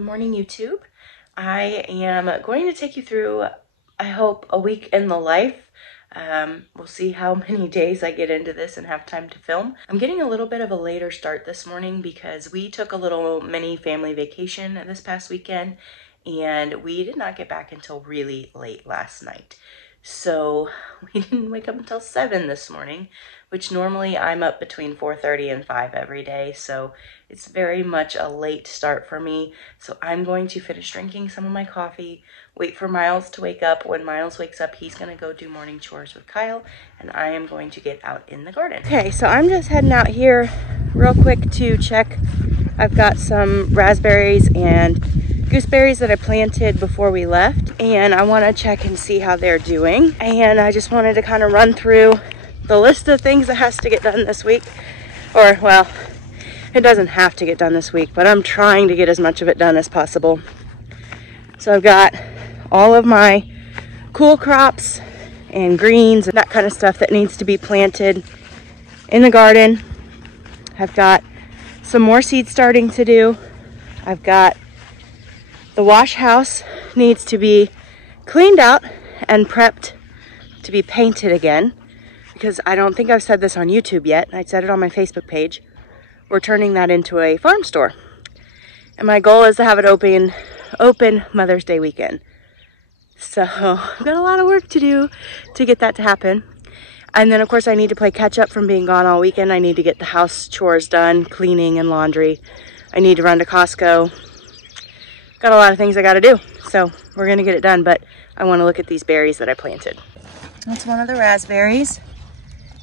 Good morning, YouTube. I am going to take you through, I hope, a week in the life. We'll see how many days I get into this and have time to film. I'm getting a little bit of a later start this morning because we took a little mini family vacation this past weekend and we did not get back until really late last night. So we didn't wake up until 7 this morning, which normally I'm up between 4:30 and 5 every day. So it's very much a late start for me. So I'm going to finish drinking some of my coffee, wait for Miles to wake up. When Miles wakes up, he's gonna go do morning chores with Kyle, and I am going to get out in the garden. Okay, so I'm just heading out here real quick to check. I've got some raspberries and gooseberries that I planted before we left, and I want to check and see how they're doing. And I just wanted to kind of run through the list of things that has to get done this week. Or, well, it doesn't have to get done this week, but I'm trying to get as much of it done as possible. So I've got all of my cool crops and greens and that kind of stuff that needs to be planted in the garden. I've got some more seed starting to do. I've got the wash house needs to be cleaned out and prepped to be painted again, because I don't think I've said this on YouTube yet. I said it on my Facebook page. We're turning that into a farm store. And my goal is to have it open Mother's Day weekend. So I've got a lot of work to do to get that to happen. And then of course I need to play catch up from being gone all weekend. I need to get the house chores done, cleaning and laundry. I need to run to Costco. Got a lot of things I gotta do, so we're gonna get it done, but I wanna look at these berries that I planted. That's one of the raspberries.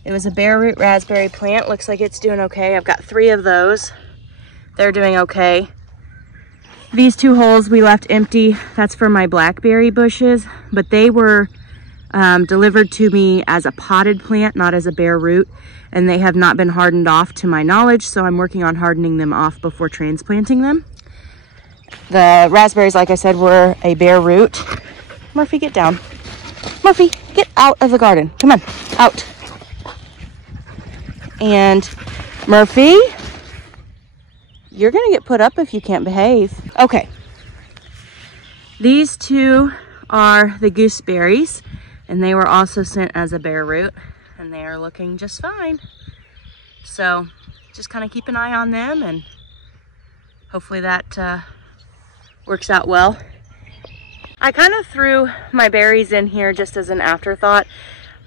It was a bare root raspberry plant. Looks like it's doing okay. I've got 3 of those. They're doing okay. These 2 holes we left empty. That's for my blackberry bushes, but they were delivered to me as a potted plant, not as a bare root, and they have not been hardened off to my knowledge, so I'm working on hardening them off before transplanting them. The raspberries, like I said, were a bare root. Murphy, get down. Murphy, get out of the garden. Come on, out. And Murphy, you're gonna get put up if you can't behave. Okay. These 2 are the gooseberries, and they were also sent as a bare root, and they are looking just fine. So just kind of keep an eye on them, and hopefully that works out well. I kind of threw my berries in here just as an afterthought.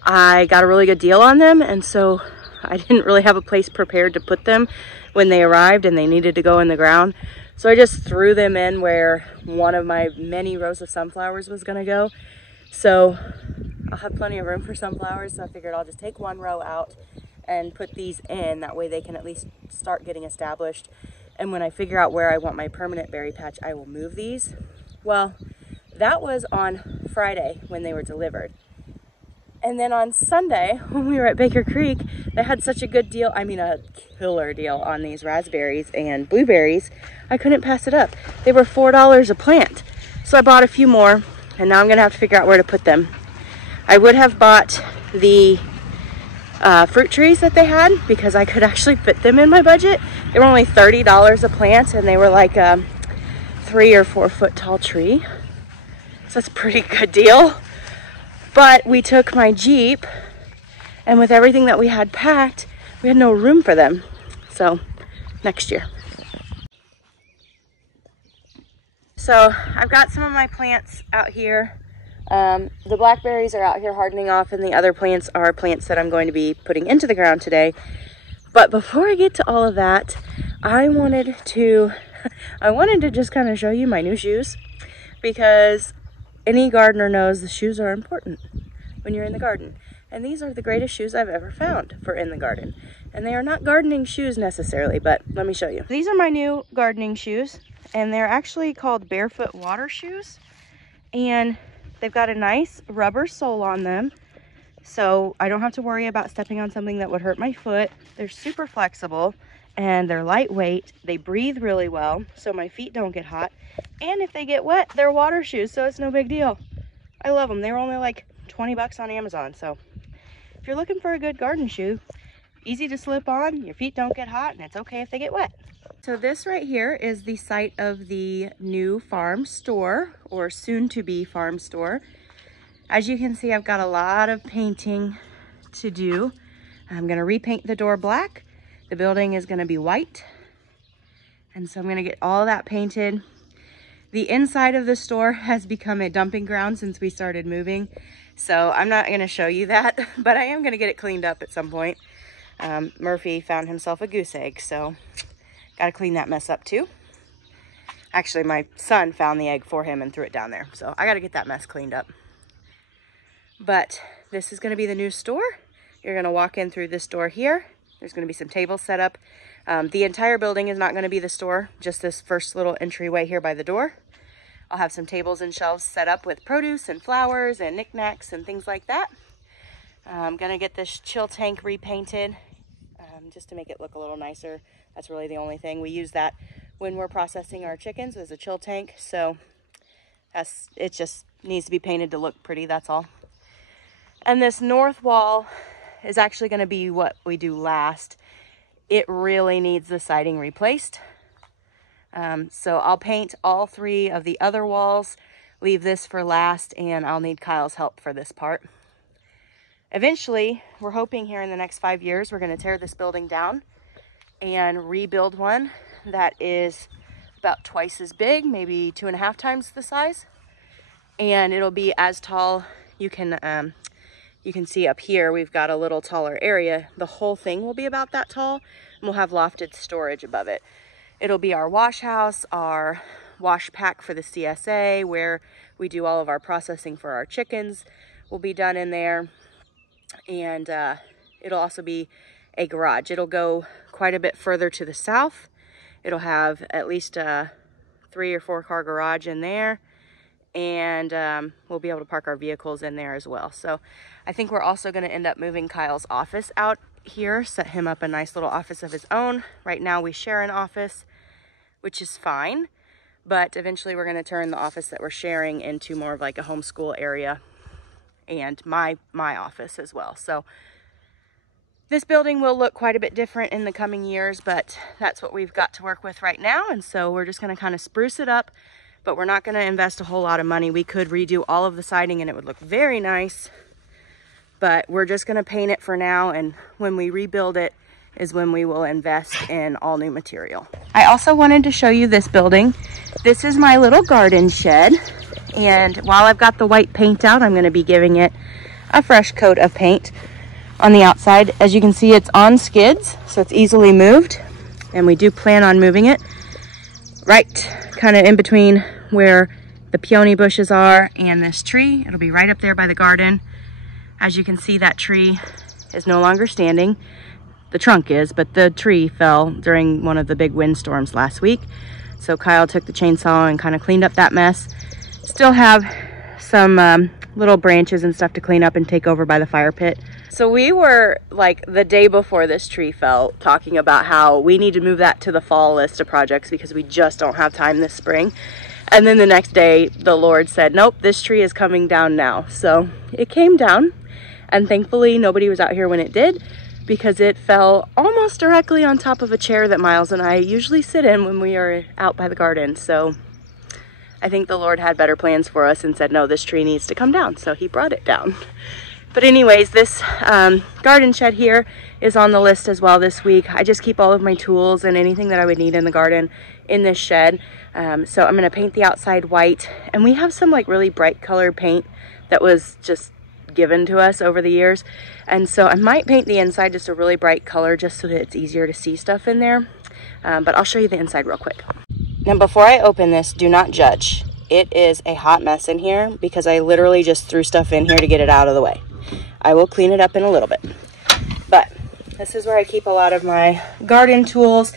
I got a really good deal on them, and so I didn't really have a place prepared to put them when they arrived and they needed to go in the ground. So I just threw them in where one of my many rows of sunflowers was gonna go. So I'll have plenty of room for sunflowers, so I figured I'll just take 1 row out and put these in. That way they can at least start getting established. And when I figure out where I want my permanent berry patch, I will move these. Well, that was on Friday when they were delivered. And then on Sunday, when we were at Baker Creek, they had such a good deal, I mean a killer deal on these raspberries and blueberries, I couldn't pass it up. They were $4 a plant. So I bought a few more, and now I'm gonna have to figure out where to put them. I would have bought the fruit trees that they had, because I could actually fit them in my budget. They were only $30 a plant, and they were like a 3 or 4 foot tall tree. So that's a pretty good deal. But we took my Jeep, and with everything that we had packed, we had no room for them. So next year. So I've got some of my plants out here. The blackberries are out here hardening off, and the other plants are plants that I'm going to be putting into the ground today. But before I get to all of that, I wanted to just kind of show you my new shoes, because any gardener knows the shoes are important when you're in the garden. And these are the greatest shoes I've ever found for in the garden. And they are not gardening shoes necessarily, but let me show you. These are my new gardening shoes, and they're actually called barefoot water shoes. And they've got a nice rubber sole on them, so I don't have to worry about stepping on something that would hurt my foot. They're super flexible, and they're lightweight. They breathe really well, so my feet don't get hot. And if they get wet, they're water shoes, so it's no big deal. I love them. They were only like 20 bucks on Amazon, so if you're looking for a good garden shoe, easy to slip on, your feet don't get hot, and it's okay if they get wet. So this right here is the site of the new farm store, or soon to be farm store. As you can see, I've got a lot of painting to do. I'm gonna repaint the door black. The building is gonna be white. And so I'm gonna get all that painted. The inside of the store has become a dumping ground since we started moving. So I'm not gonna show you that, but I am gonna get it cleaned up at some point. Murphy found himself a goose egg, so gotta clean that mess up too. Actually, my son found the egg for him and threw it down there. So I gotta get that mess cleaned up. But this is gonna be the new store. You're gonna walk in through this door here. There's gonna be some tables set up. The entire building is not gonna be the store, just this first little entryway here by the door. I'll have some tables and shelves set up with produce and flowers and knickknacks and things like that. I'm gonna get this chill tank repainted just to make it look a little nicer. That's really the only thing. We use that when we're processing our chickens as a chill tank. So it just needs to be painted to look pretty, that's all. And this north wall is actually gonna be what we do last. It really needs the siding replaced. So I'll paint all 3 of the other walls, leave this for last, and I'll need Kyle's help for this part. Eventually, we're hoping here in the next 5 years, we're gonna tear this building down and rebuild one that is about twice as big, maybe 2.5 times the size. And it'll be as tall. You can see up here, we've got a little taller area. The whole thing will be about that tall, and we'll have lofted storage above it. It'll be our wash house, our wash pack for the CSA, where we do all of our processing for our chickens will be done in there. And it'll also be a garage. It'll go quite a bit further to the south. It'll have at least a 3 or 4 car garage in there. And we'll be able to park our vehicles in there as well. So I think we're also going to end up moving Kyle's office out here, set him up a nice little office of his own. Right now we share an office, which is fine, but eventually we're going to turn the office that we're sharing into more of like a homeschool area, and my office as well. So this building will look quite a bit different in the coming years, but that's what we've got to work with right now. And so we're just going to kind of spruce it up, but we're not going to invest a whole lot of money. We could redo all of the siding and it would look very nice, but we're just going to paint it for now. And when we rebuild it is when we will invest in all new material. I also wanted to show you this building. This is my little garden shed. And while I've got the white paint out, I'm going to be giving it a fresh coat of paint on the outside. As you can see, it's on skids, so it's easily moved. And we do plan on moving it right kind of in between where the peony bushes are and this tree. It'll be right up there by the garden. As you can see, that tree is no longer standing. The trunk is, but the tree fell during one of the big windstorms last week. So Kyle took the chainsaw and kind of cleaned up that mess. Still have some little branches and stuff to clean up and take over by the fire pit. So we were like the day before this tree fell talking about how we need to move that to the fall list of projects because we just don't have time this spring. And then the next day the Lord said, nope, this tree is coming down now. So it came down, and thankfully nobody was out here when it did, because it fell almost directly on top of a chair that Miles and I usually sit in when we are out by the garden. So I think the Lord had better plans for us and said, no, this tree needs to come down. So he brought it down. But anyways, this garden shed here is on the list as well this week. I just keep all of my tools and anything that I would need in the garden in this shed. So I'm gonna paint the outside white. And we have some like really bright colored paint that was just given to us over the years. And so I might paint the inside just a really bright color just so that it's easier to see stuff in there. But I'll show you the inside real quick. Now, before I open this, do not judge. It is a hot mess in here because I literally just threw stuff in here to get it out of the way. I will clean it up in a little bit. But this is where I keep a lot of my garden tools.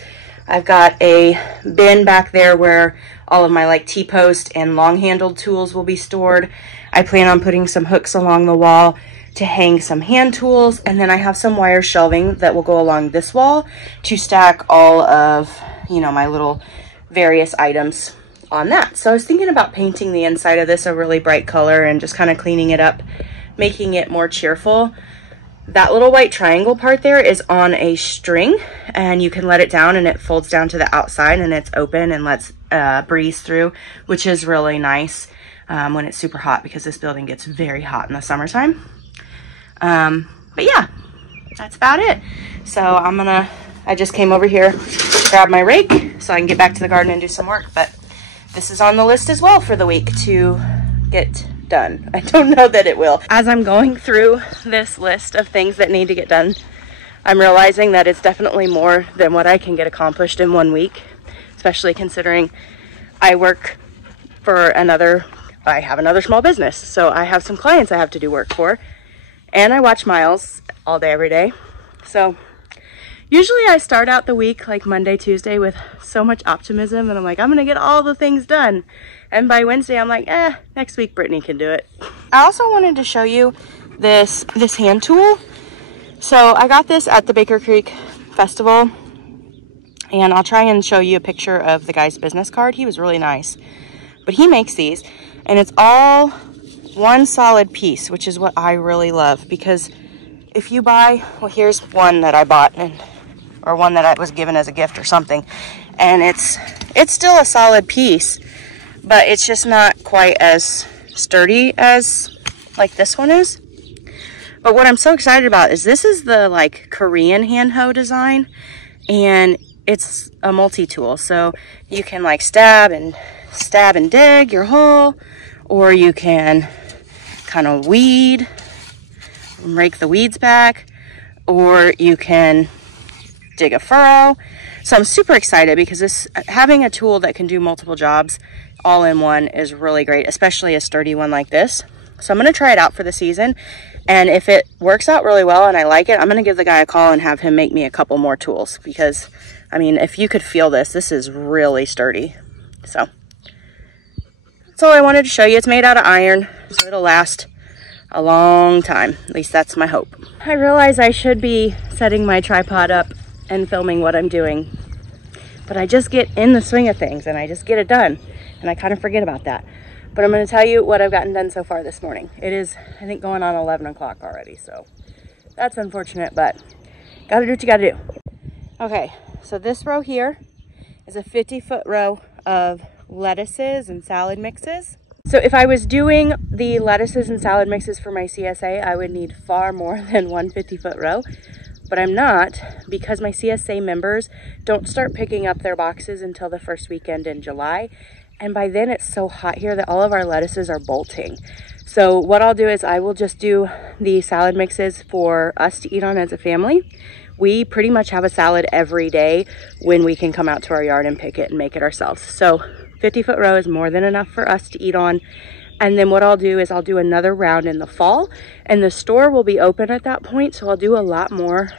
I've got a bin back there where all of my like T-post and long-handled tools will be stored. I plan on putting some hooks along the wall to hang some hand tools, and then I have some wire shelving that will go along this wall to stack all of, you know, my little various items on that. So I was thinking about painting the inside of this a really bright color and just kind of cleaning it up, making it more cheerful. That little white triangle part there is on a string, and you can let it down and it folds down to the outside and it's open and lets breeze through, which is really nice when it's super hot, because this building gets very hot in the summertime. But yeah, that's about it. So I just came over here to grab my rake so I can get back to the garden and do some work, but this is on the list as well for the week to get done. I don't know that it will. As I'm going through this list of things that need to get done, I'm realizing that it's definitely more than what I can get accomplished in 1 week, especially considering I work for I have another small business. So I have some clients I have to do work for, and I watch Miles all day, every day. So usually I start out the week like Monday, Tuesday with so much optimism, and I'm like, I'm gonna get all the things done. And by Wednesday, I'm like, next week Brittney can do it. I also wanted to show you this hand tool. So I got this at the Baker Creek Festival, and I'll try and show you a picture of the guy's business card. He was really nice, but he makes these, and it's all one solid piece, which is what I really love, because if you buy, well, here's one that I bought, or one that I was given as a gift or something, and it's still a solid piece, but it's just not quite as sturdy as like this one is. But what I'm so excited about is this is the like Korean hand hoe design, and it's a multi-tool. So you can like stab and dig your hole, or you can kind of weed and rake the weeds back, or you can dig a furrow. So I'm super excited because having a tool that can do multiple jobs all in one is really great, especially a sturdy one like this. So I'm going to try it out for the season, and if it works out really well and I like it, I'm going to give the guy a call and have him make me a couple more tools, because I mean, if you could feel this is really sturdy. So that's all I wanted to show you. It's made out of iron, so it'll last a long time. At least that's my hope. I realize I should be setting my tripod up and filming what I'm doing, but I just get in the swing of things and I just get it done, and I kind of forget about that. But I'm going to tell you what I've gotten done so far this morning. It is, I think, going on 11 o'clock already, so that's unfortunate, but gotta do what you gotta do. Okay, so this row here is a 50-foot row of lettuces and salad mixes. So if I was doing the lettuces and salad mixes for my CSA, I would need far more than one 50-foot row. But I'm not, because my CSA members don't start picking up their boxes until the first weekend in July. And by then it's so hot here that all of our lettuces are bolting. So what I'll do is I will just do the salad mixes for us to eat on as a family. We pretty much have a salad every day when we can come out to our yard and pick it and make it ourselves. So 50-foot row is more than enough for us to eat on. And then what I'll do is I'll do another round in the fall, and the store will be open at that point. So I'll do a lot more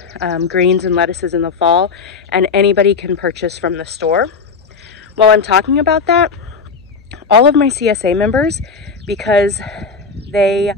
greens and lettuces in the fall, and anybody can purchase from the store. While I'm talking about that, all of my CSA members, because they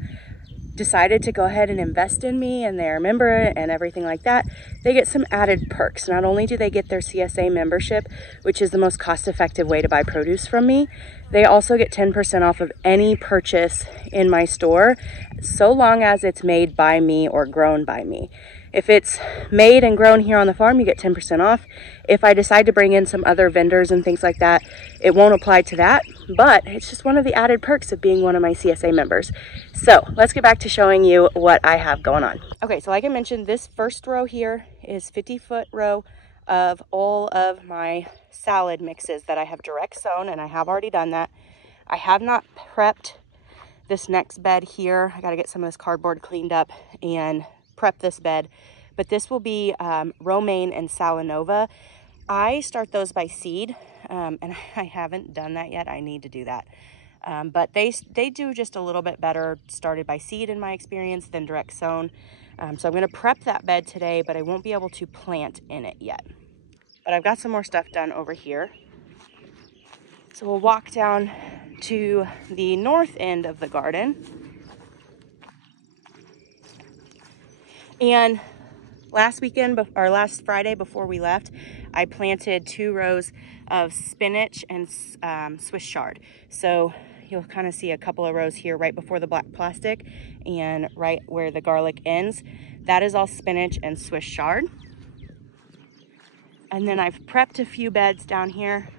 decided to go ahead and invest in me and they're a member and everything like that, they get some added perks. Not only do they get their CSA membership, which is the most cost-effective way to buy produce from me, they also get 10% off of any purchase in my store, so long as it's made by me or grown by me. If it's made and grown here on the farm, you get 10% off. If I decide to bring in some other vendors and things like that, it won't apply to that, but it's just one of the added perks of being one of my CSA members. So let's get back to showing you what I have going on. Okay, so like I mentioned, this first row here is 50-foot row of all of my salad mixes that I have direct sown, and I have already done that. I have not prepped this next bed here. I got to get some of this cardboard cleaned up and prep this bed, but this will be romaine and salanova. I start those by seed, and I haven't done that yet. I need to do that, but they do just a little bit better started by seed in my experience than direct sown. So I'm going to prep that bed today, but I won't be able to plant in it yet. But I've got some more stuff done over here. So we'll walk down to the north end of the garden. And last weekend, or last Friday before we left, I planted 2 rows of spinach and Swiss chard. So you'll kind of see a couple of rows here right before the black plastic and right where the garlic ends. That is all spinach and Swiss chard. And then I've prepped a few beds down here.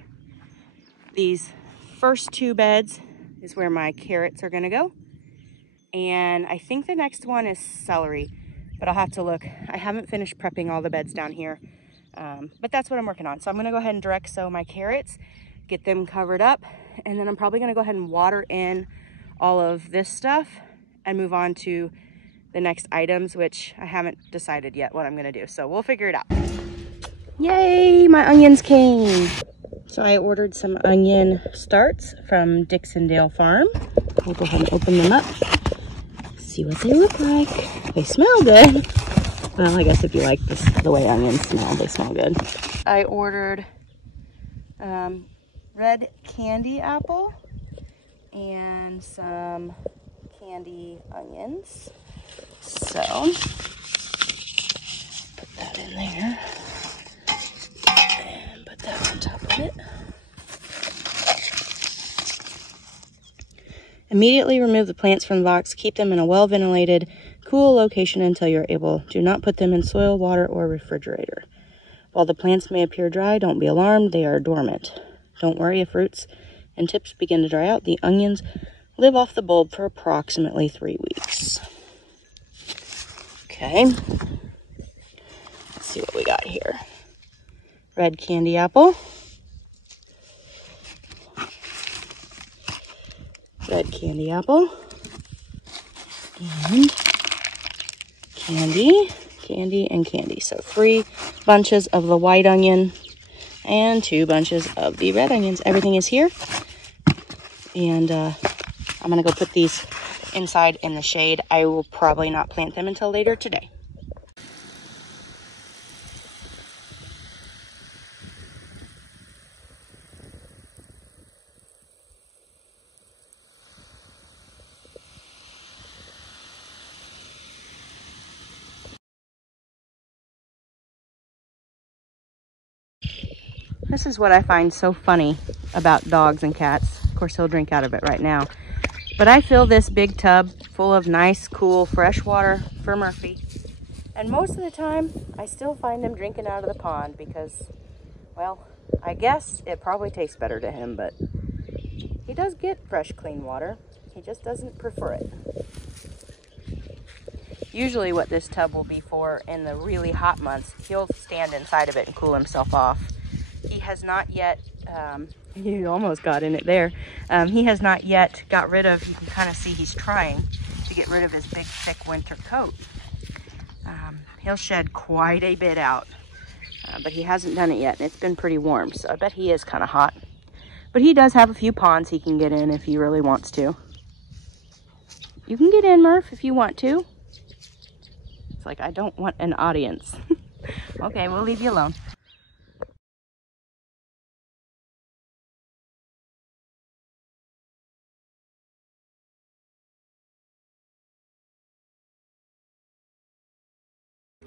These first 2 beds is where my carrots are gonna go. And I think the next one is celery, but I'll have to look. I haven't finished prepping all the beds down here, but that's what I'm working on. So I'm gonna go ahead and direct sow my carrots, get them covered up, and then I'm probably gonna go ahead and water in all of this stuff and move on to the next items, which I haven't decided yet what I'm gonna do. So we'll figure it out. Yay, my onions came. So I ordered some onion starts from Dixondale Farm. I'll go ahead and open them up. See what they look like. They smell good. Well, I guess if you like the way onions smell, they smell good. I ordered red candy apple and some candy onions. So put that in there and put that on top of it. Immediately remove the plants from the box. Keep them in a well-ventilated, cool location until you're able. Do not put them in soil, water, or refrigerator. While the plants may appear dry, don't be alarmed. They are dormant. Don't worry if roots and tips begin to dry out. The onions live off the bulb for approximately 3 weeks. Okay. Let's see what we got here. Red candy apple. Red candy apple, and candy, and candy. So 3 bunches of the white onion and 2 bunches of the red onions. Everything is here. And I'm gonna go put these inside in the shade. I will probably not plant them until later today. This is what I find so funny about dogs and cats. Of course, he'll drink out of it right now. But I fill this big tub full of nice, cool, fresh water for Murphy. And most of the time, I still find him drinking out of the pond because, well, I guess it probably tastes better to him, but he does get fresh, clean water. He just doesn't prefer it. Usually what this tub will be for in the really hot months, he'll stand inside of it and cool himself off. He has not yet, you almost got in it there. He has not yet got rid of, you can kind of see he's trying to get rid of his big thick winter coat. He'll shed quite a bit out, but he hasn't done it yet, and it's been pretty warm, so I bet he is kind of hot. But he does have a few ponds he can get in if he really wants to. You can get in, Murph, if you want to. It's like, I don't want an audience. Okay, we'll leave you alone.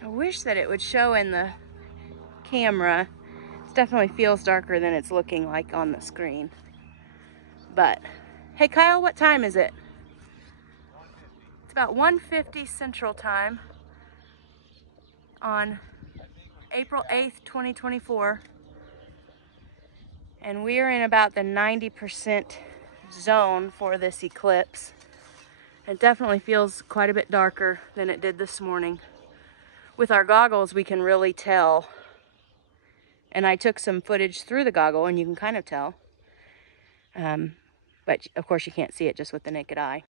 I wish that it would show in the camera. It definitely feels darker than it's looking like on the screen. But, hey Kyle, what time is it? It's about 1:50 Central Time on April 8th, 2024. And we're in about the 90% zone for this eclipse. It definitely feels quite a bit darker than it did this morning. With our goggles, we can really tell. And I took some footage through the goggle, and you can kind of tell. But of course, you can't see it just with the naked eye.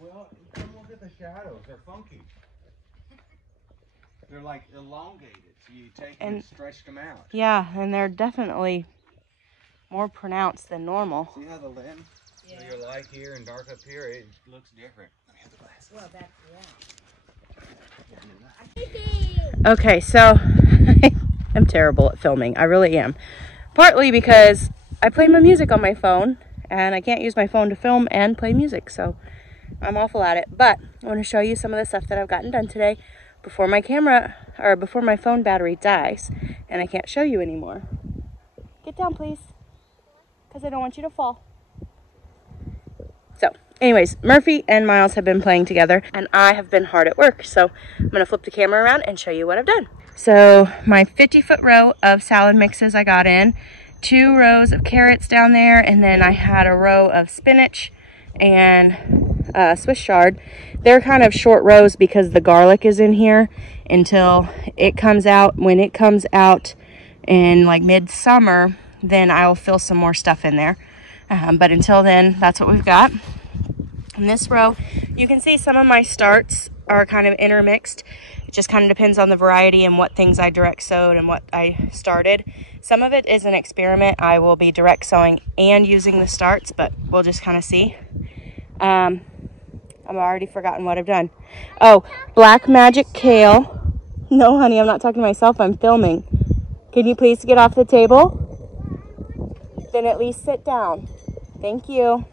Well, come look at the shadows. They're funky. They're like elongated. So you take them and stretch them out. Yeah, and they're definitely more pronounced than normal. See how the lens? Yeah. So you're light here and dark up here. It looks different. Let me have the glasses. Well, that's yeah. Okay, so I'm terrible at filming. I really am. Partly because I play my music on my phone and I can't use my phone to film and play music, so I'm awful at it. But I want to show you some of the stuff that I've gotten done today before my phone battery dies and I can't show you anymore. Get down, please, because I don't want you to fall. So anyways, Murphy and Miles have been playing together and I have been hard at work, so I'm gonna flip the camera around and show you what I've done. So my 50-foot row of salad mixes I got in, 2 rows of carrots down there, and then I had a row of spinach and Swiss chard. They're kind of short rows because the garlic is in here until it comes out. When it comes out in like midsummer, then I'll fill some more stuff in there. But until then, that's what we've got. In this row, you can see some of my starts are kind of intermixed. It just kind of depends on the variety and what things I direct sowed and what I started. Some of it is an experiment. I will be direct sowing and using the starts, but we'll just kind of see. I've already forgotten what I've done. Oh, black magic kale. No, honey, I'm not talking to myself. I'm filming. Can you please get off the table? Then at least sit down. Thank you.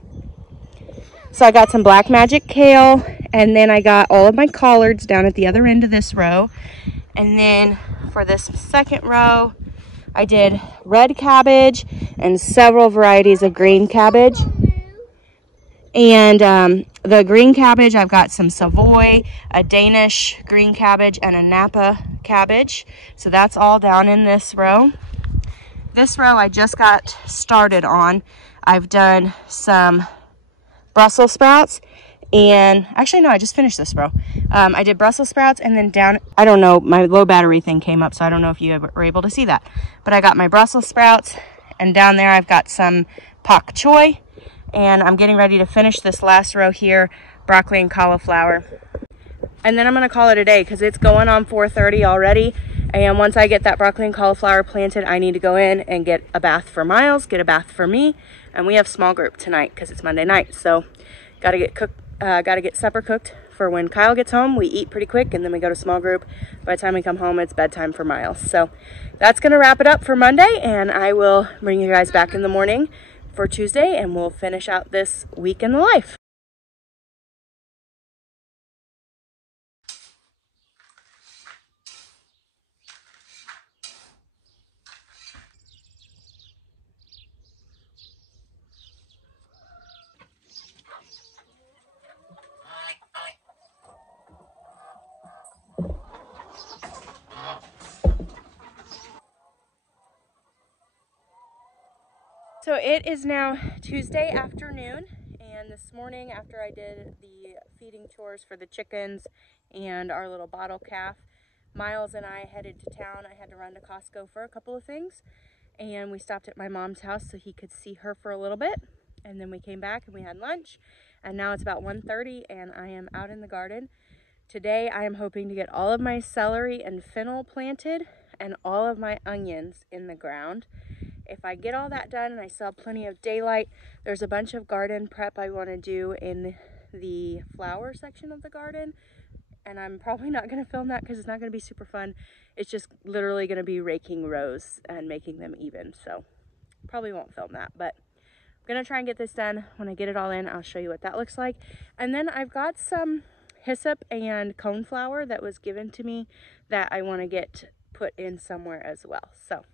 So I got some black magic kale, and then I got all of my collards down at the other end of this row. And then for this second row, I did red cabbage and several varieties of green cabbage. And the green cabbage, I've got some Savoy, a Danish green cabbage, and a Napa cabbage. So that's all down in this row. This row I just got started on. I've done some Brussels sprouts, and actually no, I just finished this row. I did Brussels sprouts, and then down, I don't know, my low battery thing came up, so I don't know if you were able to see that. But I got my Brussels sprouts, and down there I've got some pak choy, and I'm getting ready to finish this last row here, broccoli and cauliflower. And then I'm gonna call it a day because it's going on 4:30 already. And once I get that broccoli and cauliflower planted, I need to go in and get a bath for Miles, get a bath for me, and we have small group tonight because it's Monday night. So gotta get supper cooked for when Kyle gets home. We eat pretty quick and then we go to small group. By the time we come home, it's bedtime for Miles. So that's gonna wrap it up for Monday, and I will bring you guys back in the morning for Tuesday, and we'll finish out this week in the life. So it is now Tuesday afternoon, and this morning after I did the feeding chores for the chickens and our little bottle calf, Miles and I headed to town. I had to run to Costco for a couple of things, and we stopped at my mom's house so he could see her for a little bit, and then we came back and we had lunch, and now it's about 1:30 and I am out in the garden. Today I am hoping to get all of my celery and fennel planted and all of my onions in the ground. If I get all that done and I still have plenty of daylight, there's a bunch of garden prep I want to do in the flower section of the garden. And I'm probably not going to film that because it's not going to be super fun. It's just literally going to be raking rows and making them even. So probably won't film that, but I'm going to try and get this done. When I get it all in, I'll show you what that looks like. And then I've got some hyssop and coneflower that was given to me that I want to get put in somewhere as well. So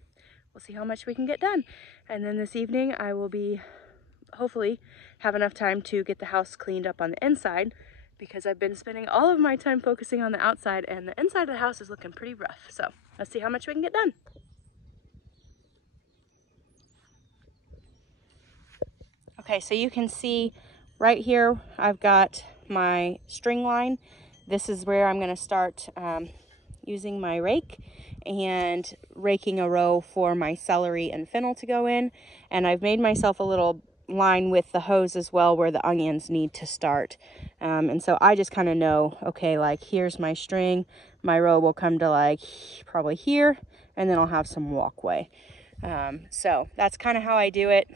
we'll see how much we can get done. And then this evening I will be, hopefully, have enough time to get the house cleaned up on the inside because I've been spending all of my time focusing on the outside and the inside of the house is looking pretty rough. So let's see how much we can get done. Okay, so you can see right here, I've got my string line. This is where I'm gonna start using my rake and raking a row for my celery and fennel to go in. And I've made myself a little line with the hose as well where the onions need to start. And so I just kind of know, okay, like here's my string. My row will come to like probably here, and then I'll have some walkway. So that's kind of how I do it.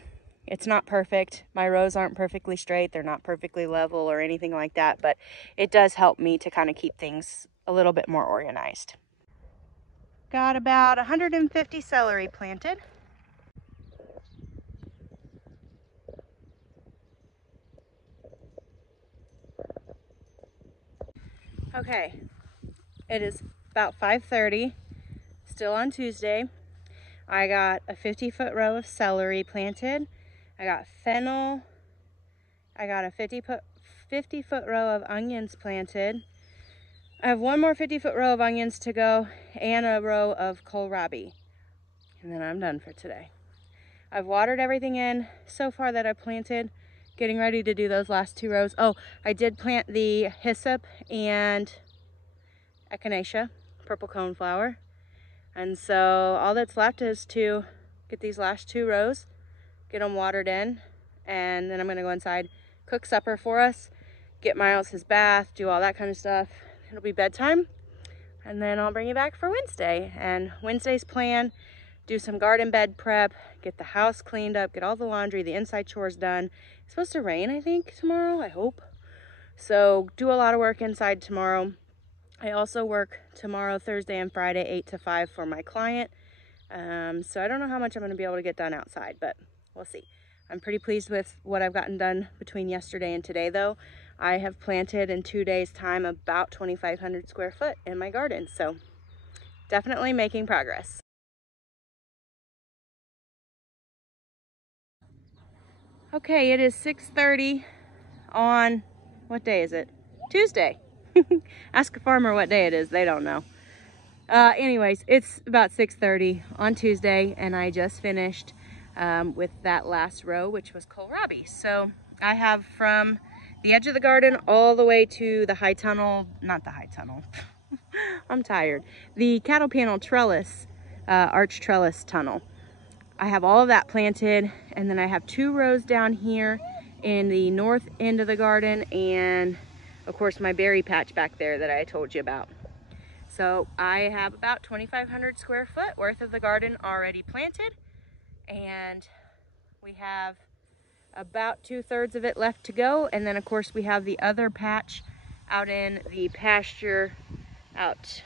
It's not perfect. My rows aren't perfectly straight. They're not perfectly level or anything like that, but it does help me to kind of keep things a little bit more organized. Got about 150 celery planted. Okay, it is about 5:30, still on Tuesday. I got a 50-foot row of celery planted. I got fennel. I got a 50-foot row of onions planted. I have one more 50-foot row of onions to go and a row of kohlrabi. And then I'm done for today. I've watered everything in so far that I planted, getting ready to do those last 2 rows. Oh, I did plant the hyssop and echinacea, purple coneflower. And so all that's left is to get these last 2 rows, get them watered in, and then I'm gonna go inside, cook supper for us, get Miles his bath, do all that kind of stuff. It'll be bedtime, and then I'll bring you back for Wednesday. And Wednesday's plan, do some garden bed prep, get the house cleaned up, get all the laundry, the inside chores done. It's supposed to rain, I think, tomorrow, I hope. So do a lot of work inside tomorrow. I also work tomorrow, Thursday and Friday, 8 to 5 for my client. So I don't know how much I'm going to be able to get done outside, but we'll see. I'm pretty pleased with what I've gotten done between yesterday and today, though. I have planted in 2 days' time about 2,500 square foot in my garden, so definitely making progress. Okay, it is 6:30 on, what day is it? Tuesday. Ask a farmer what day it is, they don't know. Anyways, it's about 6:30 on Tuesday, and I just finished with that last row, which was kohlrabi. So I have from the edge of the garden all the way to the high tunnel, not the high tunnel, I'm tired, the cattle panel trellis, arch trellis tunnel. I have all of that planted, and then I have 2 rows down here in the north end of the garden, and of course my berry patch back there that I told you about. So I have about 2,500 square foot worth of the garden already planted, and we have about 2/3 of it left to go. And then of course we have the other patch out in the pasture out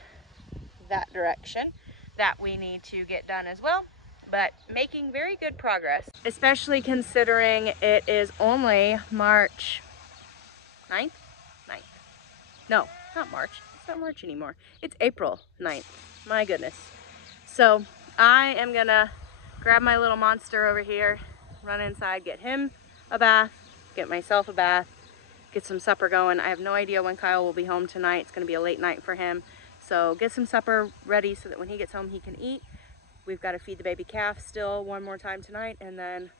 that direction that we need to get done as well, but making very good progress, especially considering it is only March 9th? 9th. No, not March. It's not March anymore. It's April 9th. My goodness. So I am gonna grab my little monster over here, run inside, get him a bath, get myself a bath, get some supper going. I have no idea when Kyle will be home tonight. It's gonna be a late night for him. So get some supper ready so that when he gets home he can eat. We've got to feed the baby calf still one more time tonight, and then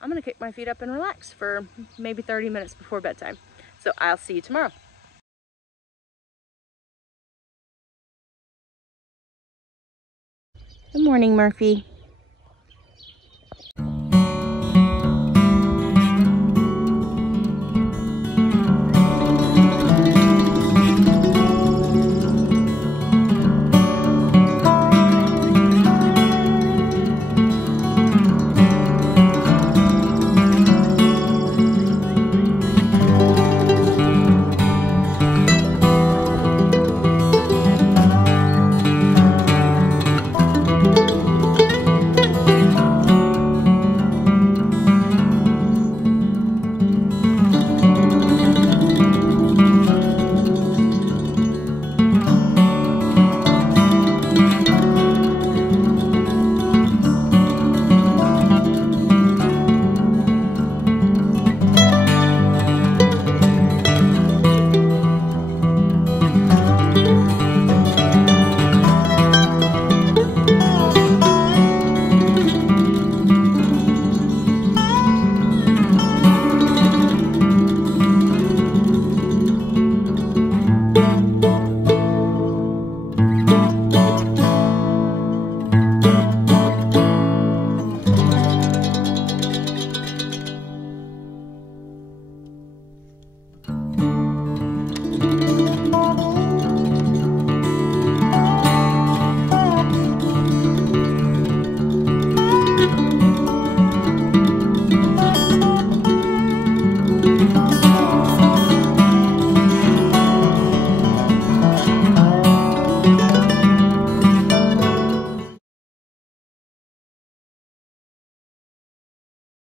I'm gonna kick my feet up and relax for maybe 30 minutes before bedtime. So I'll see you tomorrow. Good morning, Murphy.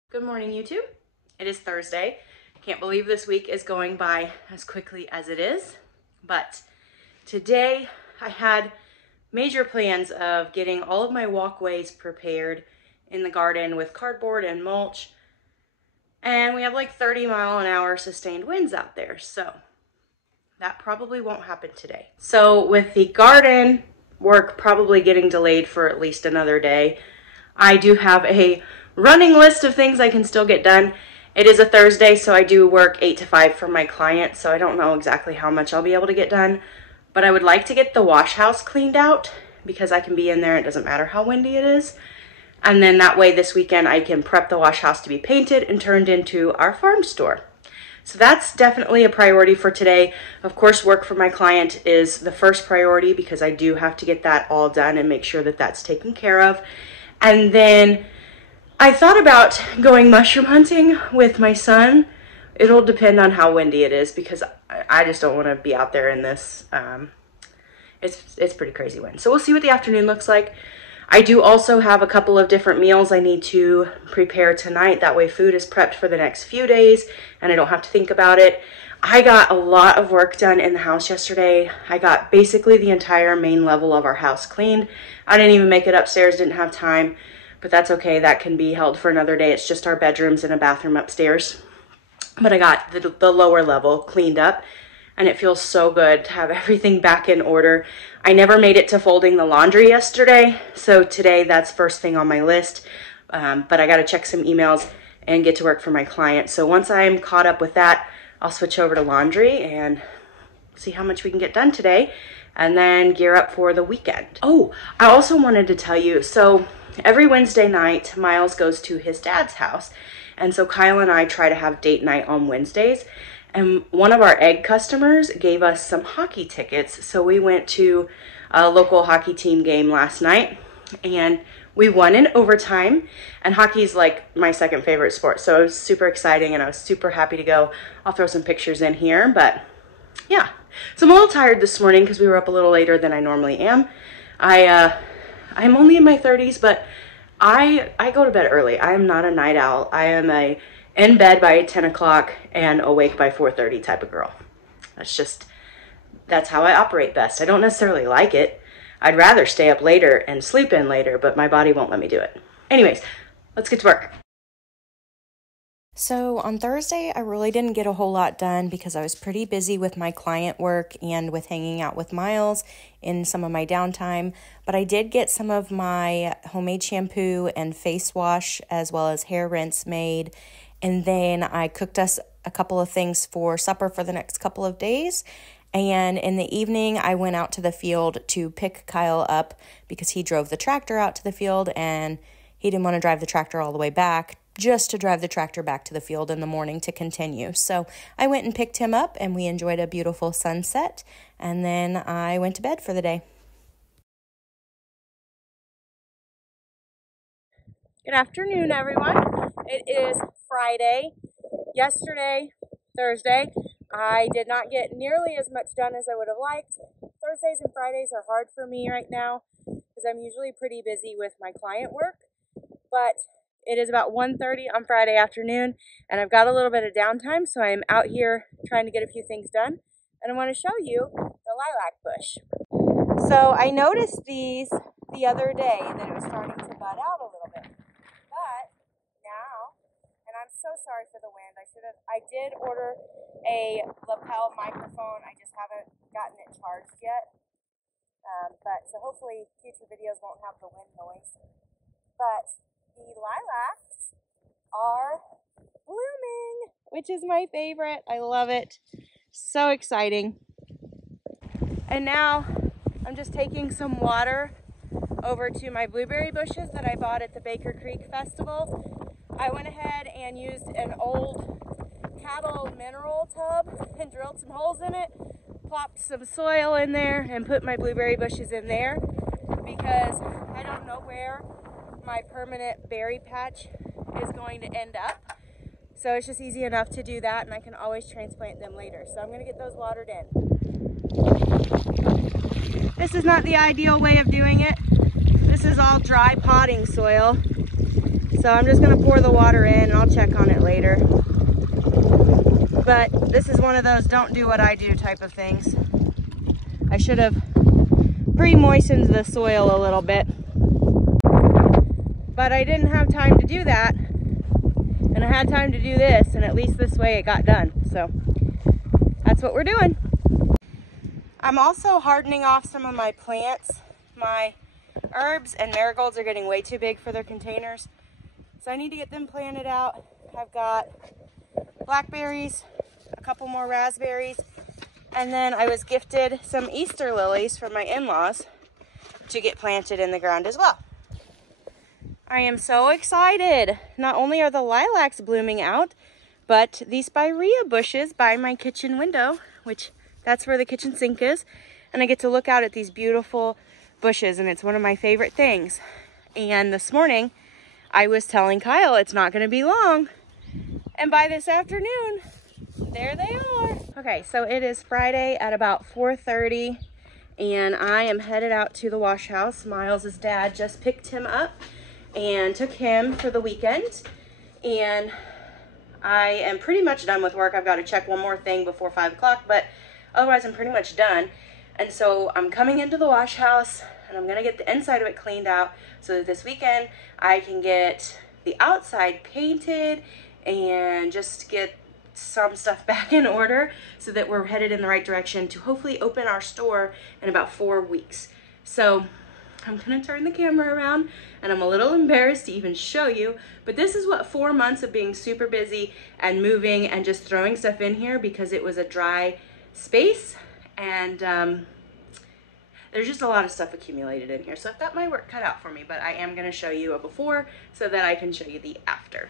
Good morning, YouTube. It is Thursday. Can't believe this week is going by as quickly as it is, but Today I had major plans of getting all of my walkways prepared in the garden with cardboard and mulch. And we have like 30-mile-an-hour sustained winds out there, so that probably won't happen today. So with the garden work probably getting delayed for at least another day, I do have a running list of things I can still get done. It is a Thursday, so I do work 8 to 5 for my client, so I don't know exactly how much I'll be able to get done. But I would like to get the wash house cleaned out because I can be in there. It doesn't matter how windy it is. And then that way this weekend I can prep the wash house to be painted and turned into our farm store. So that's definitely a priority for today. Of course, work for my client is the first priority because I do have to get that all done and make sure that that's taken care of. And then I thought about going mushroom hunting with my son. It'll depend on how windy it is because I just don't want to be out there in this. It's pretty crazy wind. So we'll see what the afternoon looks like. I do also have a couple of different meals I need to prepare tonight. That way food is prepped for the next few days and I don't have to think about it. I got a lot of work done in the house yesterday. I got basically the entire main level of our house cleaned. I didn't even make it upstairs, didn't have time, but that's okay. That can be held for another day. It's just our bedrooms and a bathroom upstairs. But I got the lower level cleaned up and it feels so good to have everything back in order. I never made it to folding the laundry yesterday, so today that's first thing on my list. But I gotta check some emails and get to work for my client. So once I'm caught up with that, I'll switch over to laundry and see how much we can get done today and then gear up for the weekend. Oh, I also wanted to tell you, so every Wednesday night, Miles goes to his dad's house. And so Kyle and I try to have date night on Wednesdays. And one of our egg customers gave us some hockey tickets. So we went to a local hockey team game last night and we won in overtime. And hockey's like my second favorite sport. So it was super exciting and I was super happy to go. I'll throw some pictures in here, but yeah. So I'm a little tired this morning because we were up a little later than I normally am. I'm only in my 30s, but I go to bed early. I am not a night owl. I am in bed by 10 o'clock and awake by 4:30 type of girl. That's how I operate best. I don't necessarily like it. I'd rather stay up later and sleep in later, but my body won't let me do it. Anyways, let's get to work. So on Thursday, I really didn't get a whole lot done because I was pretty busy with my client work and with hanging out with Miles in some of my downtime. But I did get some of my homemade shampoo and face wash as well as hair rinse made. And then I cooked us a couple of things for supper for the next couple of days. And in the evening, I went out to the field to pick Kyle up because he drove the tractor out to the field and he didn't want to drive the tractor all the way back, just to drive the tractor back to the field in the morning to continue. So I went and picked him up and we enjoyed a beautiful sunset. And then I went to bed for the day. Good afternoon, everyone. It is Friday. Yesterday, Thursday, I did not get nearly as much done as I would have liked. Thursdays and Fridays are hard for me right now because I'm usually pretty busy with my client work. But it is about 1:30 on Friday afternoon, and I've got a little bit of downtime, so I'm out here trying to get a few things done. And I want to show you the lilac bush. So I noticed these the other day that it was starting to bud out a little bit. But now, and I'm so sorry for the wind, I did order a lapel microphone. I just haven't gotten it charged yet. So hopefully future videos won't have the wind noise. But the lilacs are blooming, which is my favorite. I love it. So exciting. And now I'm just taking some water over to my blueberry bushes that I bought at the Baker Creek Festival. I went ahead and used an old cattle mineral tub and drilled some holes in it, plopped some soil in there, and put my blueberry bushes in there because I don't know where my permanent berry patch is going to end up. So it's just easy enough to do that, and I can always transplant them later. So I'm going to get those watered in. This is not the ideal way of doing it. This is all dry potting soil. So I'm just going to pour the water in and I'll check on it later. But this is one of those don't do what I do type of things. I should have pre-moistened the soil a little bit, but I didn't have time to do that, and I had time to do this, and at least this way it got done. So that's what we're doing. I'm also hardening off some of my plants. My herbs and marigolds are getting way too big for their containers, so I need to get them planted out. I've got blackberries, a couple more raspberries, and then I was gifted some Easter lilies from my in-laws to get planted in the ground as well. I am so excited. Not only are the lilacs blooming out, but these spirea bushes by my kitchen window, which that's where the kitchen sink is, and I get to look out at these beautiful bushes, and it's one of my favorite things. And this morning I was telling Kyle it's not going to be long, and by this afternoon there they are. Okay, so it is Friday at about 4:30, and I am headed out to the wash house. Miles' dad just picked him up and took him for the weekend, and I am pretty much done with work. I've got to check one more thing before 5 o'clock, but otherwise I'm pretty much done. And so I'm coming into the wash house, and I'm going to get the inside of it cleaned out so that this weekend I can get the outside painted and just get some stuff back in order so that we're headed in the right direction to hopefully open our store in about 4 weeks. So I'm gonna turn the camera around, and I'm a little embarrassed to even show you, but this is what 4 months of being super busy and moving and just throwing stuff in here because it was a dry space, and there's just a lot of stuff accumulated in here. So I've got my work cut out for me, but I am gonna show you a before so that I can show you the after.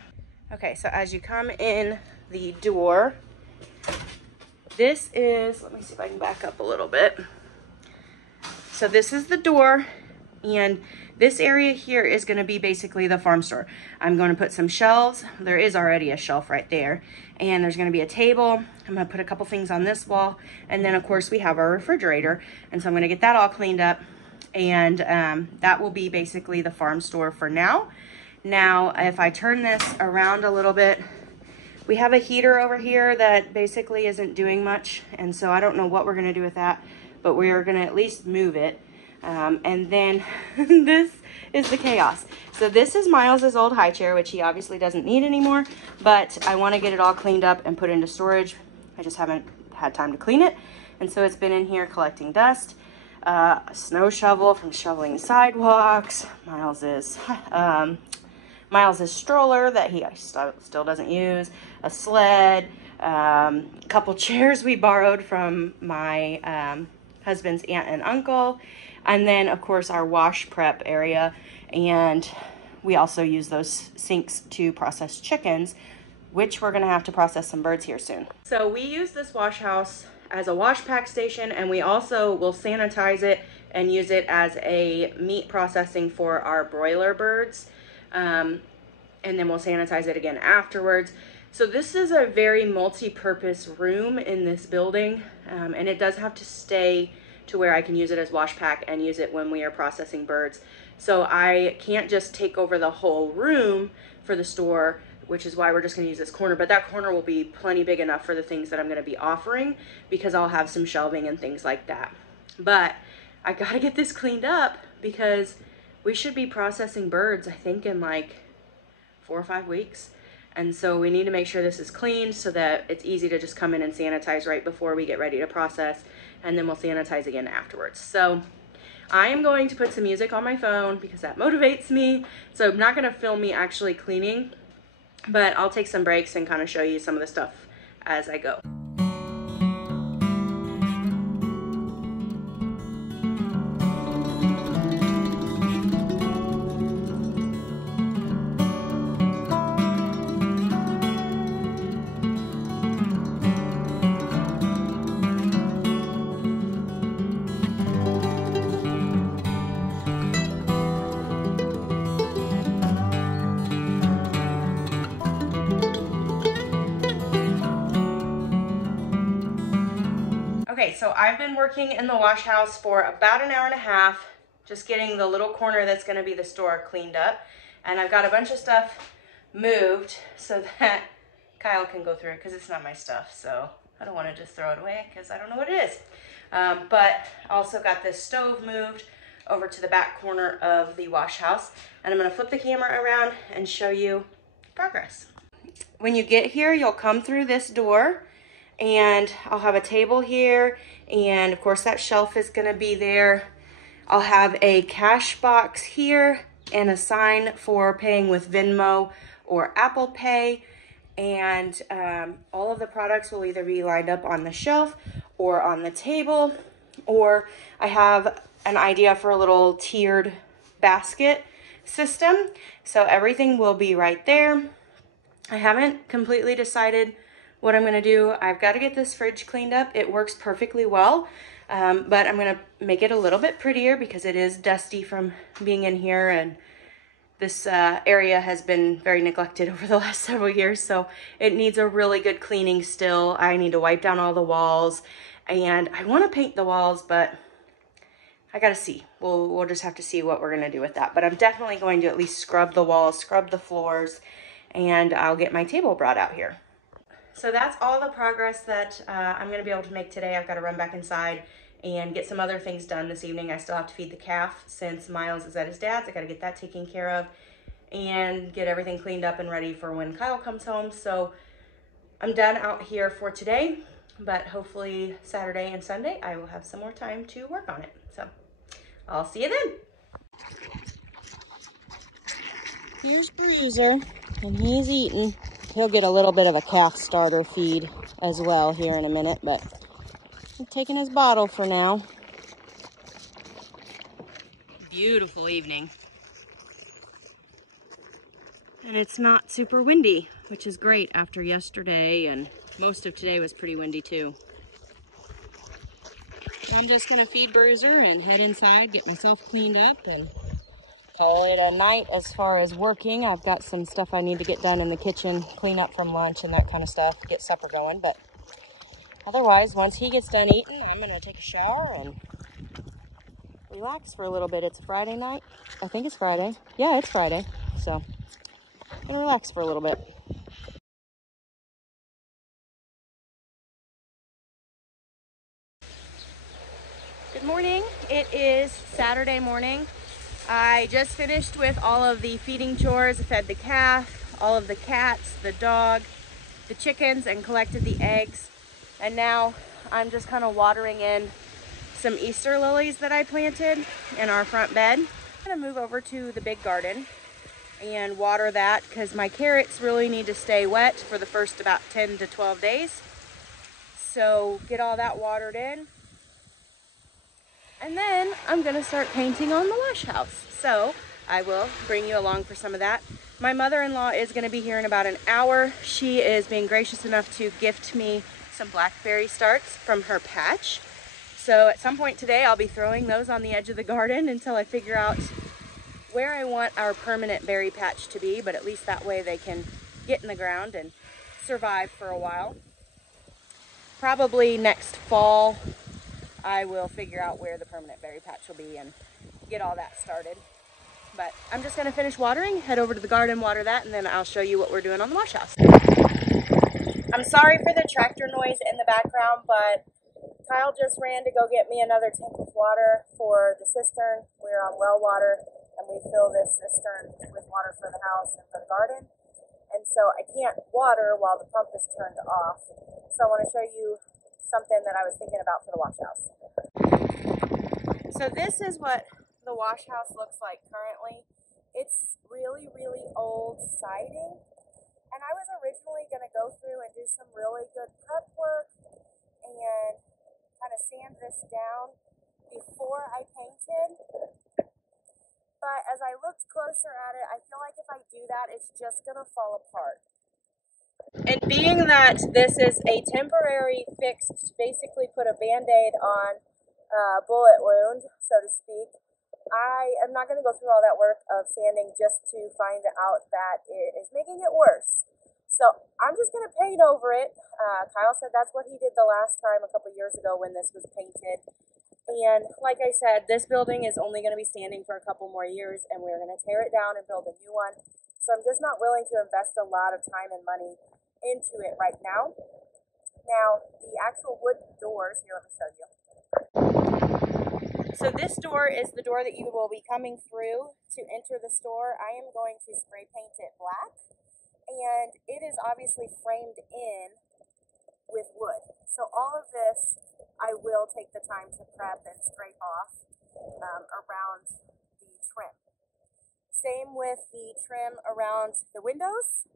Okay, so as you come in the door, this is, let me see if I can back up a little bit. So this is the door, and this area here is going to be basically the farm store. I'm going to put some shelves. There is already a shelf right there, and there's going to be a table. I'm going to put a couple things on this wall, and then of course we have our refrigerator, and so I'm going to get that all cleaned up, and that will be basically the farm store for now. Now if I turn this around a little bit, we have a heater over here that basically isn't doing much, and so I don't know what we're going to do with that, but we are going to at least move it. And then this is the chaos. So this is Miles's old high chair, which he obviously doesn't need anymore, but I want to get it all cleaned up and put into storage. I just haven't had time to clean it, and so it's been in here collecting dust. A snow shovel from shoveling sidewalks, Miles's stroller that he still doesn't use, a sled, a couple chairs we borrowed from my husband's aunt and uncle, and then of course our wash prep area, and we also use those sinks to process chickens, which we're gonna have to process some birds here soon. So we use this wash house as a wash pack station, and we also will sanitize it and use it as a meat processing for our broiler birds. And then we'll sanitize it again afterwards. So this is a very multi-purpose room in this building, and it does have to stay to where I can use it as wash pack and use it when we are processing birds. So I can't just take over the whole room for the store, which is why we're just gonna use this corner, but that corner will be plenty big enough for the things that I'm gonna be offering because I'll have some shelving and things like that. But I gotta get this cleaned up because we should be processing birds, I think, in like 4 or 5 weeks. And so we need to make sure this is cleaned so that it's easy to just come in and sanitize right before we get ready to process, and then we'll sanitize again afterwards. So I am going to put some music on my phone because that motivates me. So I'm not gonna film me actually cleaning, but I'll take some breaks and kind of show you some of the stuff as I go. Okay, so I've been working in the wash house for about an hour and a half, just getting the little corner that's gonna be the store cleaned up. And I've got a bunch of stuff moved so that Kyle can go through it because it's not my stuff. So I don't want to just throw it away because I don't know what it is. But also got this stove moved over to the back corner of the wash house. And I'm going to flip the camera around and show you progress. When you get here, you'll come through this door and I'll have a table here. And of course that shelf is going to be there. I'll have a cash box here and a sign for paying with Venmo or Apple Pay. And all of the products will either be lined up on the shelf or on the table, or I have an idea for a little tiered basket system. So everything will be right there. I haven't completely decided what I'm gonna do. I've got to get this fridge cleaned up. It works perfectly well, but I'm gonna make it a little bit prettier because it is dusty from being in here, and this area has been very neglected over the last several years, so it needs a really good cleaning still. I need to wipe down all the walls, and I want to paint the walls, but I gotta see. We'll just have to see what we're gonna do with that. But I'm definitely going to at least scrub the walls, scrub the floors, and I'll get my table brought out here. So that's all the progress that I'm gonna be able to make today. I've got to run back inside and get some other things done this evening. I still have to feed the calf since Miles is at his dad's. I got to get that taken care of and get everything cleaned up and ready for when Kyle comes home. So I'm done out here for today, but hopefully Saturday and Sunday I will have some more time to work on it. So I'll see you then. Here's Bruiser, and he's eating. He'll get a little bit of a calf starter feed as well here in a minute, but I'm taking his bottle for now. Beautiful evening. And it's not super windy, which is great after yesterday, and most of today was pretty windy too. I'm just gonna feed Bruiser and head inside, get myself cleaned up, and call it a night as far as working. I've got some stuff I need to get done in the kitchen, clean up from lunch and that kind of stuff, get supper going, but otherwise, once he gets done eating, I'm gonna take a shower and relax for a little bit. It's Friday night. I think it's Friday. Yeah, it's Friday. So, I'm gonna relax for a little bit. Good morning. It is Saturday morning. I just finished with all of the feeding chores. I fed the calf, all of the cats, the dog, the chickens, and collected the eggs. And now I'm just kind of watering in some Easter lilies that I planted in our front bed. I'm gonna move over to the big garden and water that because my carrots really need to stay wet for the first about 10 to 12 days. So get all that watered in. And then I'm gonna start painting on the wash house. So I will bring you along for some of that. My mother-in-law is gonna be here in about an hour. She is being gracious enough to gift me some blackberry starts from her patch. So at some point today, I'll be throwing those on the edge of the garden until I figure out where I want our permanent berry patch to be, but at least that way they can get in the ground and survive for a while. Probably next fall, I will figure out where the permanent berry patch will be and get all that started. But I'm just gonna finish watering, head over to the garden, water that, and then I'll show you what we're doing on the wash house. I'm sorry for the tractor noise in the background, but Kyle just ran to go get me another tank of water for the cistern. We're on well water, and we fill this cistern with water for the house and for the garden. And so I can't water while the pump is turned off. So I want to show you something that I was thinking about for the wash house. So this is what the wash house looks like currently. It's really, really old siding. And I was originally going to go through and do some really good prep work and kind of sand this down before I painted. But as I looked closer at it, I feel like if I do that, it's just going to fall apart. And being that this is a temporary fix, basically put a Band-Aid on a bullet wound, so to speak, I am not going to go through all that work of sanding just to find out that it is making it worse. So I'm just going to paint over it. Kyle said that's what he did the last time a couple years ago when this was painted. And like I said, this building is only going to be standing for a couple more years, and we're going to tear it down and build a new one. So I'm just not willing to invest a lot of time and money into it right now. Now, the actual wood doors, here, let me show you. So this door is the door that you will be coming through to enter the store. I am going to spray paint it black, and it is obviously framed in with wood. So all of this I will take the time to prep and scrape off around the trim. Same with the trim around the windows.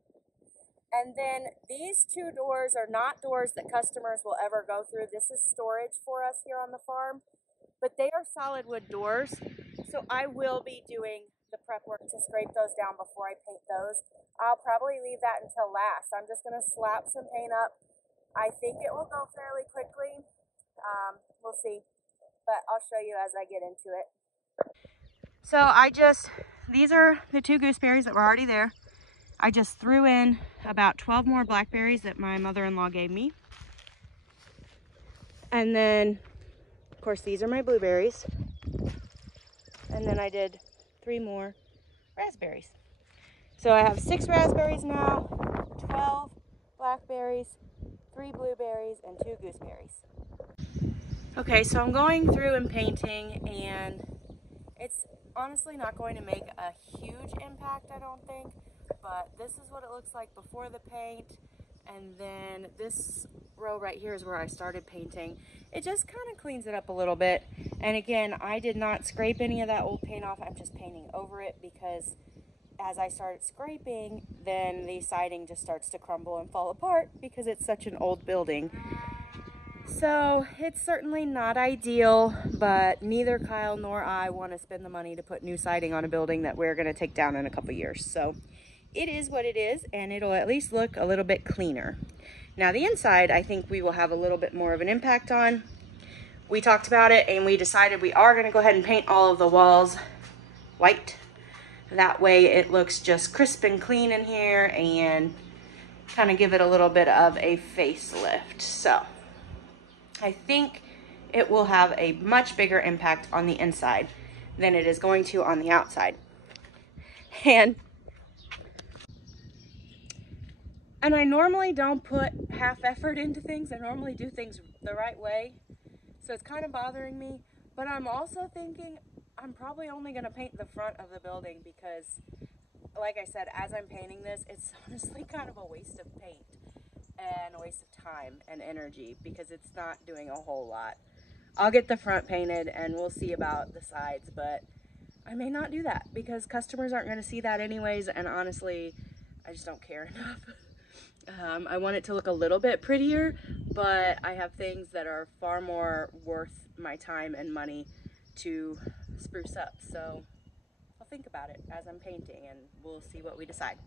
And then these two doors are not doors that customers will ever go through. This is storage for us here on the farm, but they are solid wood doors. So I will be doing the prep work to scrape those down before I paint those. I'll probably leave that until last. I'm just gonna slap some paint up. I think it will go fairly quickly. We'll see, but I'll show you as I get into it. So these are the 2 gooseberries that were already there. I just threw in about 12 more blackberries that my mother-in-law gave me. And then, of course, these are my blueberries. And then I did 3 more raspberries. So I have 6 raspberries now, 12 blackberries, 3 blueberries, and 2 gooseberries. Okay, so I'm going through and painting, and it's honestly not going to make a huge impact, I don't think, but this is what it looks like before the paint, and then this row right here is where I started painting. It just kind of cleans it up a little bit, and again, I did not scrape any of that old paint off. I'm just painting over it because as I started scraping, then the siding just starts to crumble and fall apart because it's such an old building. So it's certainly not ideal, but neither Kyle nor I want to spend the money to put new siding on a building that we're going to take down in a couple years. So it is what it is, and it'll at least look a little bit cleaner. Now the inside, I think we will have a little bit more of an impact on. We talked about it and we decided we are going to go ahead and paint all of the walls white. That way it looks just crisp and clean in here and kind of give it a little bit of a facelift. So I think it will have a much bigger impact on the inside than it is going to on the outside. And I normally don't put half effort into things. I normally do things the right way. So it's kind of bothering me, but I'm also thinking I'm probably only going to paint the front of the building because, like I said, as I'm painting this, it's honestly kind of a waste of paint and a waste of time and energy because it's not doing a whole lot. I'll get the front painted and we'll see about the sides, but I may not do that because customers aren't going to see that anyways, and honestly, I just don't care enough. I want it to look a little bit prettier, but I have things that are far more worth my time and money to spruce up. So I'll think about it as I'm painting and we'll see what we decide.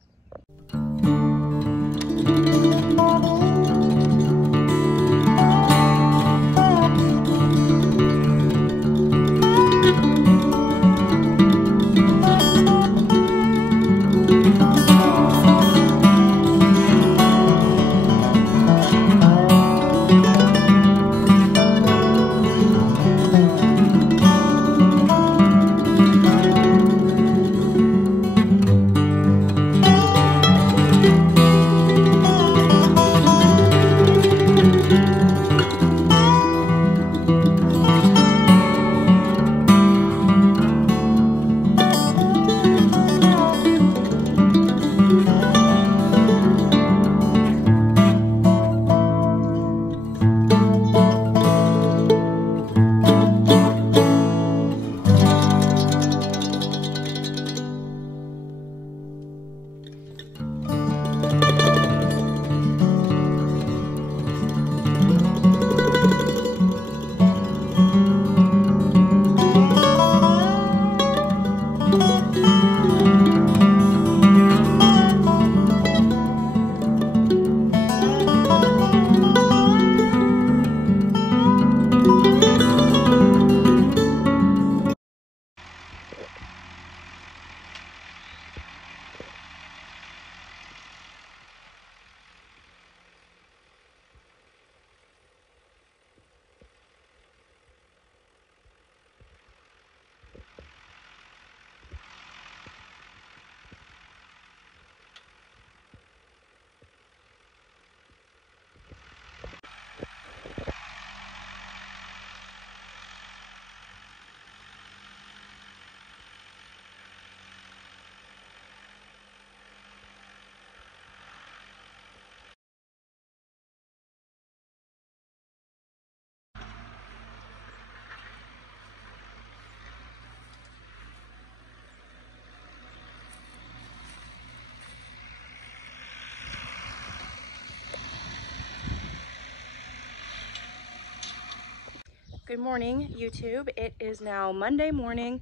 Good morning, YouTube. It is now Monday morning,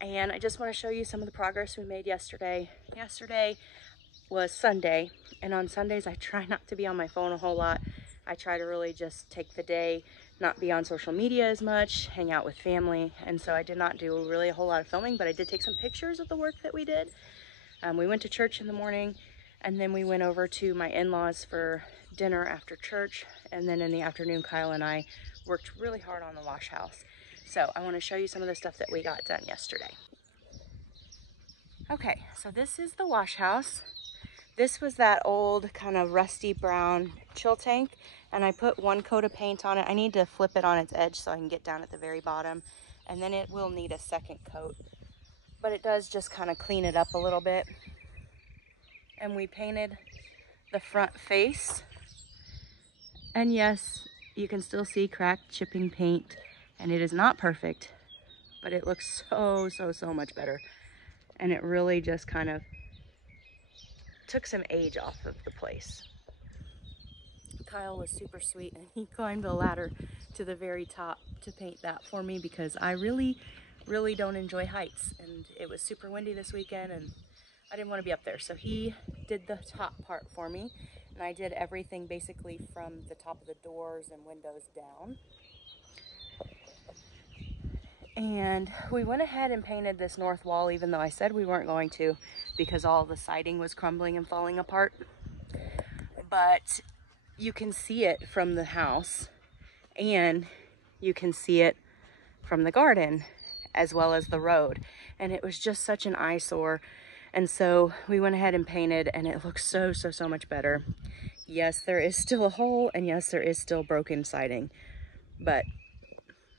and I just want to show you some of the progress we made yesterday. Yesterday was Sunday, and on Sundays I try not to be on my phone a whole lot. I try to really just take the day, not be on social media as much, hang out with family, and so I did not do really a whole lot of filming, but I did take some pictures of the work that we did. We went to church in the morning, and then we went over to my in-laws for dinner after church, and then in the afternoon Kyle and I worked really hard on the wash house. So I want to show you some of the stuff that we got done yesterday. Okay, so this is the wash house. This was that old kind of rusty brown chill tank, and I put one coat of paint on it. I need to flip it on its edge so I can get down at the very bottom, and then it will need a second coat, but it does just kind of clean it up a little bit. And we painted the front face, and yes, you can still see cracked chipping paint, and it is not perfect, but it looks so much better. And it really just kind of took some age off of the place. Kyle was super sweet, and he climbed a ladder to the very top to paint that for me because I really don't enjoy heights, and it was super windy this weekend and I didn't want to be up there. So he did the top part for me, and I did everything basically from the top of the doors and windows down. And we went ahead and painted this north wall, even though I said we weren't going to because all the siding was crumbling and falling apart. But you can see it from the house, and you can see it from the garden as well as the road. And it was just such an eyesore. And so we went ahead and painted, and it looks so much better. Yes, there is still a hole, and yes, there is still broken siding, but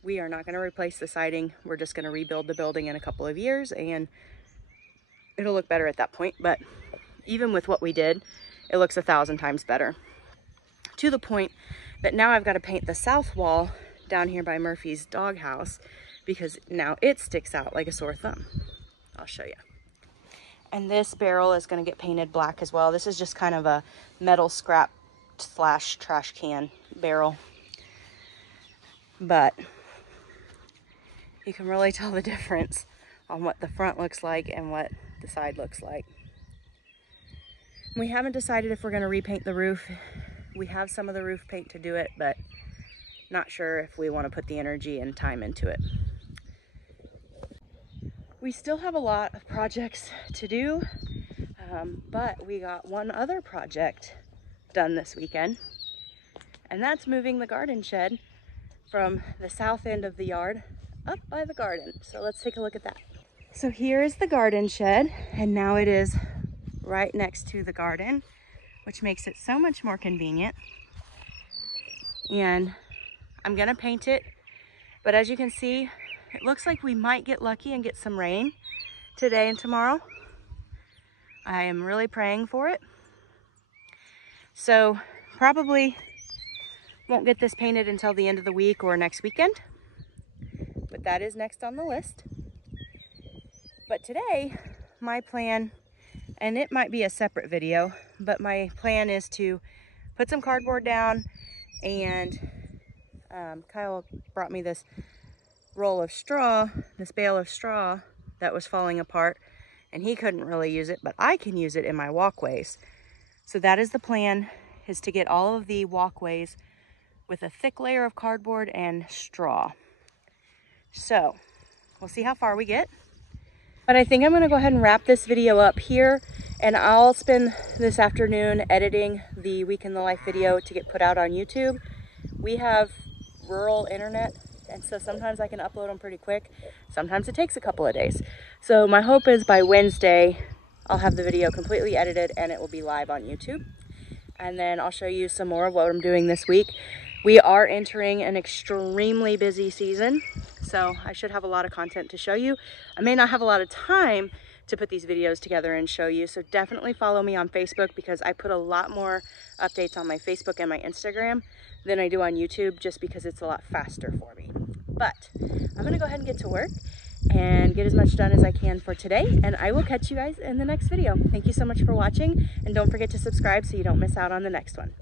we are not going to replace the siding. We're just going to rebuild the building in a couple of years, and it'll look better at that point. But even with what we did, it looks 1,000 times better. To the point that now I've got to paint the south wall down here by Murphy's doghouse because now it sticks out like a sore thumb. I'll show you. And this barrel is going to get painted black as well. This is just kind of a metal scrap / trash can barrel. But you can really tell the difference on what the front looks like and what the side looks like. We haven't decided if we're going to repaint the roof. We have some of the roof paint to do it, but not sure if we want to put the energy and time into it. We still have a lot of projects to do, but we got one other project done this weekend, and that's moving the garden shed from the south end of the yard up by the garden. So let's take a look at that. So here is the garden shed, and now it is right next to the garden, which makes it so much more convenient. And I'm gonna paint it, but as you can see, it looks like we might get lucky and get some rain today and tomorrow. I am really praying for it. So probably won't get this painted until the end of the week or next weekend, but that is next on the list. But today, my plan, and it might be a separate video, but my plan is to put some cardboard down, and Kyle brought me this roll of straw, this bale of straw that was falling apart, and he couldn't really use it, but I can use it in my walkways. So that is the plan, is to get all of the walkways with a thick layer of cardboard and straw. So we'll see how far we get. But I think I'm gonna go ahead and wrap this video up here, and I'll spend this afternoon editing the Week in the Life video to get put out on YouTube. We have rural internet, and so sometimes I can upload them pretty quick. Sometimes it takes a couple of days. So my hope is by Wednesday, I'll have the video completely edited and it will be live on YouTube. And then I'll show you some more of what I'm doing this week. We are entering an extremely busy season, so I should have a lot of content to show you. I may not have a lot of time to put these videos together and show you, so definitely follow me on Facebook because I put a lot more updates on my Facebook and my Instagram than I do on YouTube, just because it's a lot faster for me. But I'm gonna go ahead and get to work and get as much done as I can for today, and I will catch you guys in the next video. Thank you so much for watching, and don't forget to subscribe so you don't miss out on the next one.